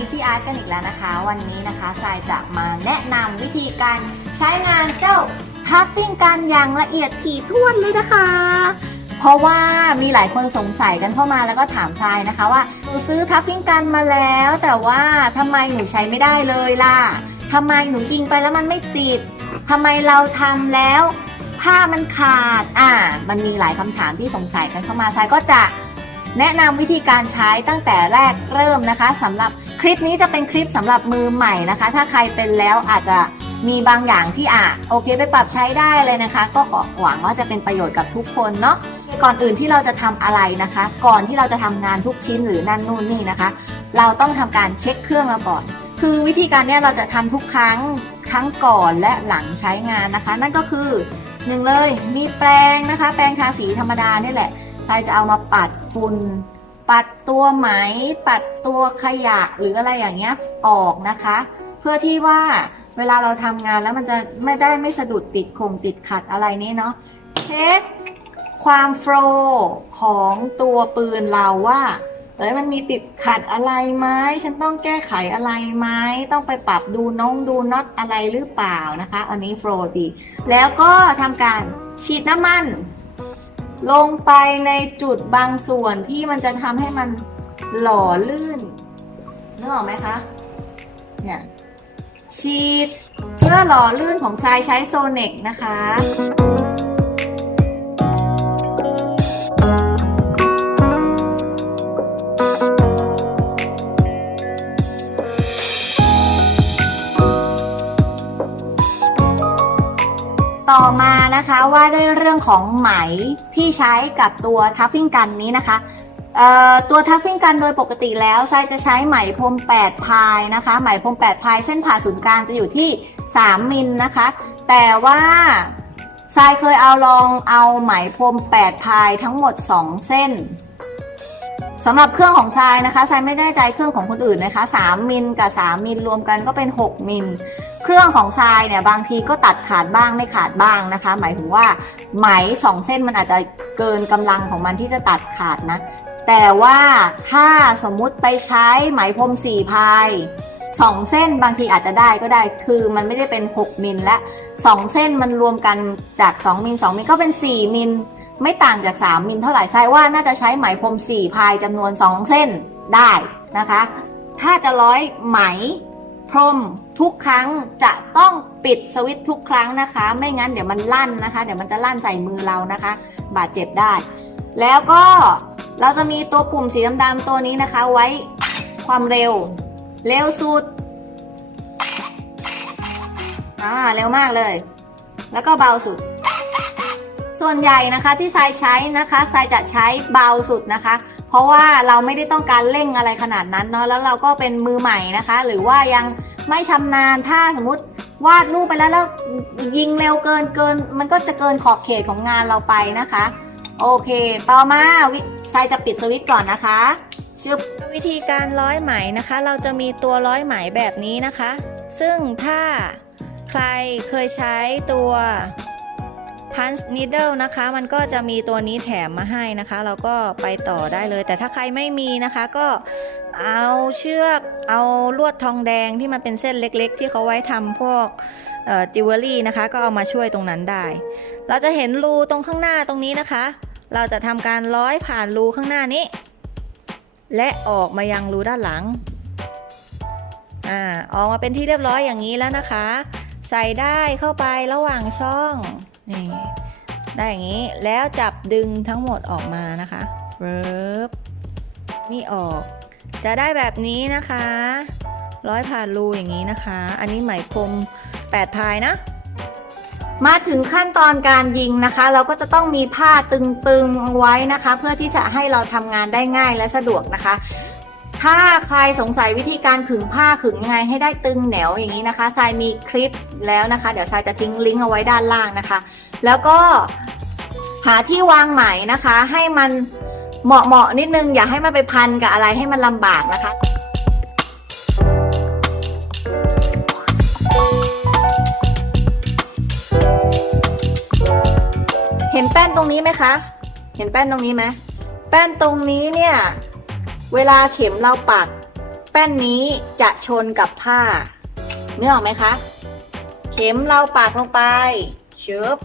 Easy Art กันอีกแล้วนะคะ วันนี้นะคะทรายจะมาแนะนำวิธีการใช้งานเจ้าทัฟฟิ้งกันอย่างละเอียดถี่ถ้วนเลยนะคะ เพราะว่ามีหลายคนสงสัยกันเข้ามาแล้วก็ถามทรายนะคะว่าหนูซื้อทัฟฟิ้งกันมาแล้ว แต่ว่าทำไมหนูใช้ไม่ได้เลยล่ะทำไมหนูยิงไปแล้วมันไม่ติดทำไมเราทำแล้วผ้ามันขาด อ่า มันมีหลายคำถามที่สงสัยกันเข้ามาทรายก็จะแนะนำวิธีการใช้ตั้งแต่แรกเริ่มนะคะสำหรับ ลิปนี้จะเป็นคลิปสำหรับมือใหม่นะคะ ถ้าใครเป็นแล้วอาจจะมีบางอย่างที่อะโอเคไปปรับใช้ได้เลยนะคะ ก็หวังว่าจะเป็นประโยชน์กับทุกคนเนาะก่อนอื่นที่เราจะทำอะไรนะคะ ก่อนที่เราจะทำงานทุกชิ้นหรือนั่นนู่นนี่นะคะ เราต้องทำการเช็คเครื่องเราก่อน คือวิธีการเนี้ยเราจะทำทุกครั้งทั้งก่อนและหลังใช้งานนะคะ นั่นก็คือหนึ่งเลยมีแปรงนะคะ แปรงทาสีธรรมดาเนี่ยแหละใครจะเอามาปัดฝุ่น ปัดตัวไหม ปัดตัวขยะหรืออะไรอย่างเงี้ยออกนะคะ เพื่อที่ว่าเวลาเราทำงานแล้วมันจะไม่ได้ไม่สะดุดติดคงติดขัดอะไรนี้เนาะเช็คความโฟล์ของตัวปืนเราว่าเอ้ยมันมีติดขัดอะไรไหมฉันต้องแก้ไขอะไรไหมต้องไปปรับดูน้องดูน็อตอะไรหรือเปล่านะคะ อันนี้โฟล์ดี แล้วก็ทำการฉีดน้ำมัน ลงไปในจุดบางส่วนที่มันจะทำให้มันหล่อลื่นนึกออกไหมคะ เนี่ย ฉีด เพื่อหล่อลื่นของทรายใช้โซเน็กนะคะ อมานะคะว่าด้วยเรื่องของไหมที่ใช้กับตัวทัฟฟิ้งกันนี้นะคะตัวทัฟฟิ้งกันโดยปกติแล้วทรายจะใช้ไหมพรม8พายนะคะ ไหมพรม8พายเส้นผ่าศูนย์กลางจะอยู่ที่ 3 มิลนะคะ แต่ว่าทรายเคยเอาลองเอาไหมพรม8พายทั้งหมด 2 เส้น สำหรับเครื่องของทรายนะคะทรายไม่แน่ใจเครื่องของคนอื่นนะคะ 3 มิลกับ 3 มิลรวมกันก็เป็น 6 มิล เครื่องของทรายเนี่ยบางทีก็ตัดขาดบ้างไม่ขาดบ้างนะคะ หมายถึงว่าไหมสองเส้นมันอาจจะเกินกำลังของมันที่จะตัดขาดนะ แต่ว่าถ้าสมมุติไปใช้ไหมพรมสี่พายสองเส้นบางทีอาจจะได้ก็ได้ คือมันไม่ได้เป็น 6 มิลและสองเส้นมันรวมกันจาก 2 มิล 2 มิลก็เป็น 4 มิล ไม่ต่างจาก 3 มิลเท่าไหร่ทรายว่าน่าจะใช้ไหมพรมสี่พายจำนวน 2 เส้นได้นะคะ ถ้าจะร้อยไหมพรมทุกครั้งจะต้องปิดสวิตทุกครั้งนะคะ ไม่งั้นเดี๋ยวมันลั่นนะคะ เดี๋ยวมันจะลั่นใส่มือเรานะคะ บาดเจ็บได้ แล้วก็เราจะมีตัวปุ่มสีดำๆตัวนี้นะคะ ไว้ความเร็ว เร็วสุดอ่าเร็วมากเลย แล้วก็เบาสุด ส่วนใหญ่นะคะที่ทรายใช้นะคะทรายจะใช้เบาสุดนะคะ เพราะว่าเราไม่ได้ต้องการเร่งอะไรขนาดนั้นเนาะแล้วเราก็เป็นมือใหม่นะคะ หรือว่ายังไม่ชำนาญถ้าสมมติวาดรูปไปแล้วแล้วยิงเร็วเกินเกิน มันก็จะเกินขอบเขตของงานเราไปนะคะ โอเค ต่อมาวิทรายจะปิดสวิตช์ก่อนนะคะชึบวิธีการร้อยไหมนะคะ เราจะมีตัวร้อยไหมแบบนี้นะคะ ซึ่งถ้าใครเคยใช้ตัว punch needle นะคะ มันก็จะมีตัวนี้แถมมาให้นะคะ เราก็ไปต่อได้เลย แต่ถ้าใครไม่มีนะคะก็เอาเชือกเอาลวดทองแดงที่มันเป็นเส้นเล็กๆ ที่เขาไว้ทำพวกจิวเวลรี่นะคะ ก็เอามาช่วยตรงนั้นได้ เราจะเห็นรูตรงข้างหน้าตรงนี้นะคะ เราจะทำการร้อยผ่านรูข้างหน้านี้ และออกมายังรูด้านหลังอ่าออกมาเป็นที่เรียบร้อยอย่างนี้แล้วนะคะ ใส่ได้เข้าไประหว่างช่อง นี่ได้อย่างนี้แล้วจับดึงทั้งหมดออกมานะคะเริบนี่ออก จะได้แบบนี้นะคะ ร้อยผ่านรูอย่างนี้นะคะ อันนี้ไหมพรม8พายนะ มาถึงขั้นตอนการยิงนะคะ เราก็จะต้องมีผ้าตึงๆไว้นะคะ เพื่อที่จะให้เราทำงานได้ง่ายและสะดวกนะคะ ถ้าใครสงสัยวิธีการขึงผ้าขึงยังไงให้ได้ตึงแหนวอย่างนี้นะคะทรายมีคลิปแล้วนะคะ เดี๋ยวทรายจะทิ้งลิงก์เอาไว้ด้านล่างนะคะ แล้วก็หาที่วางไหมนะคะ ให้มันเหมาะเหมาะๆนิดนึง อย่าให้มันไปพันกับอะไรให้มันลำบากนะคะเห็นแป้นตรงนี้ไหมคะ เห็นแป้นตรงนี้ไหม แป้นตรงนี้เนี่ย เวลาเข็มเราปัก แป้นนี้จะชนกับผ้าเนื้อออกไหมคะ เข็มเราปาดลงไปเชิบ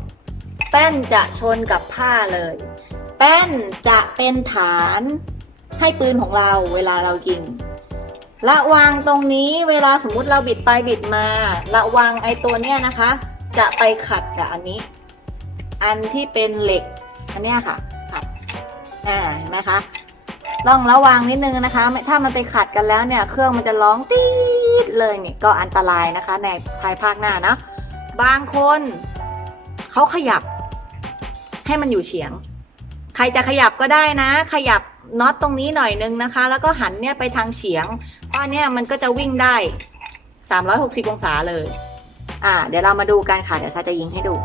แป้นจะชนกับผ้าเลย แป้นจะเป็นฐานให้ปืนของเราเวลาเรายิงระวังตรงนี้เวลาสมมุติเราบิดไปบิดมาระวังไอตัวเนี้ยนะคะ จะไปขัดกับอันนี้ อันที่เป็นเหล็กอันเนี้ยค่ะขัดอ่าเห็นไหมคะ ต้องระวังนิดนึงนะคะ ถ้ามันไปขัดกันแล้วเนี่ย เครื่องมันจะร้องตีดเลยเนี่ยก็อันตรายนะคะ ในภายภาคหน้านะบางคนเขาขยับ ให้มันอยู่เฉียง ใครจะขยับก็ได้นะ ขยับน็อตตรงนี้หน่อยนึงนะคะ แล้วก็หันเนี่ยไปทางเฉียง เพราะเนี่ยมันก็จะวิ่งได้ 360 องศาเลย อ่า เดี๋ยวเรามาดูกันค่ะ เดี๋ยวซาจะยิงให้ดู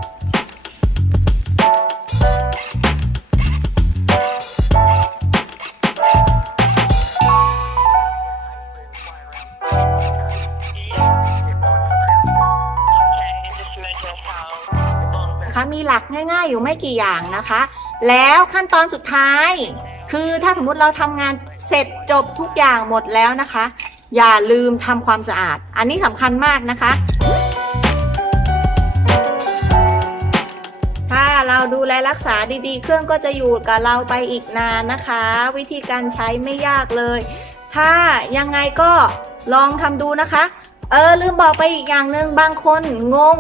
หลักง่าย ๆ อยู่ไม่กี่อย่างนะคะ แล้วขั้นตอนสุดท้าย คือถ้าสมมติเราทำงานเสร็จจบทุกอย่างหมดแล้วนะคะ อย่าลืมทำความสะอาด อันนี้สำคัญมากนะคะ ถ้าเราดูแลรักษาดีๆ เครื่องก็จะอยู่กับเราไปอีกนานนะคะ วิธีการใช้ไม่ยากเลย ถ้ายังไงก็ลองทำดูนะคะ เออลืมบอกไปอีกอย่างหนึ่งบางคนงง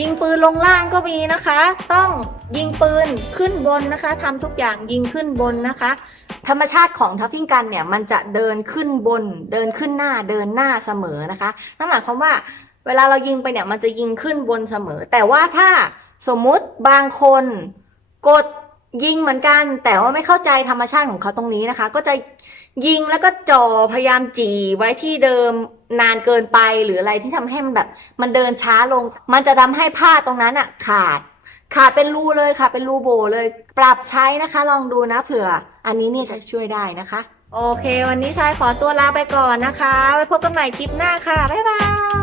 ยิงปืนลงล่างก็มีนะคะ ต้องยิงปืนขึ้นบนนะคะทำทุกอย่างยิงขึ้นบนนะคะ ธรรมชาติของทัฟฟิงกันเนี่ยมันจะเดินขึ้นบน เดินขึ้นหน้าเดินหน้าเสมอนะคะนั่นหมายความว่าเวลาเรายิงไปเนี่ยมันจะยิงขึ้นบนเสมอ แต่ว่าถ้าสมมุติบางคนกด ยิงเหมือนกันแต่ว่าไม่เข้าใจธรรมชาติของเขาตรงนี้นะคะ ก็จะยิงแล้วก็จ่อพยายามจีไว้ที่เดิมนานเกินไปหรืออะไรที่ทำให้มันแบบ มันเดินช้าลง มันจะทำให้ผ้าตรงนั้นอะขาด ขาดเป็นรูเลยค่ะ เป็นรูโบเลย ปรับใช้นะคะ ลองดูนะเผื่อ อันนี้เนี่ยจะช่วยได้นะคะ โอเค วันนี้ทรายขอตัวลาไปก่อนนะคะไว้พบกันใหม่คลิปหน้าค่ะบ๊ายบาย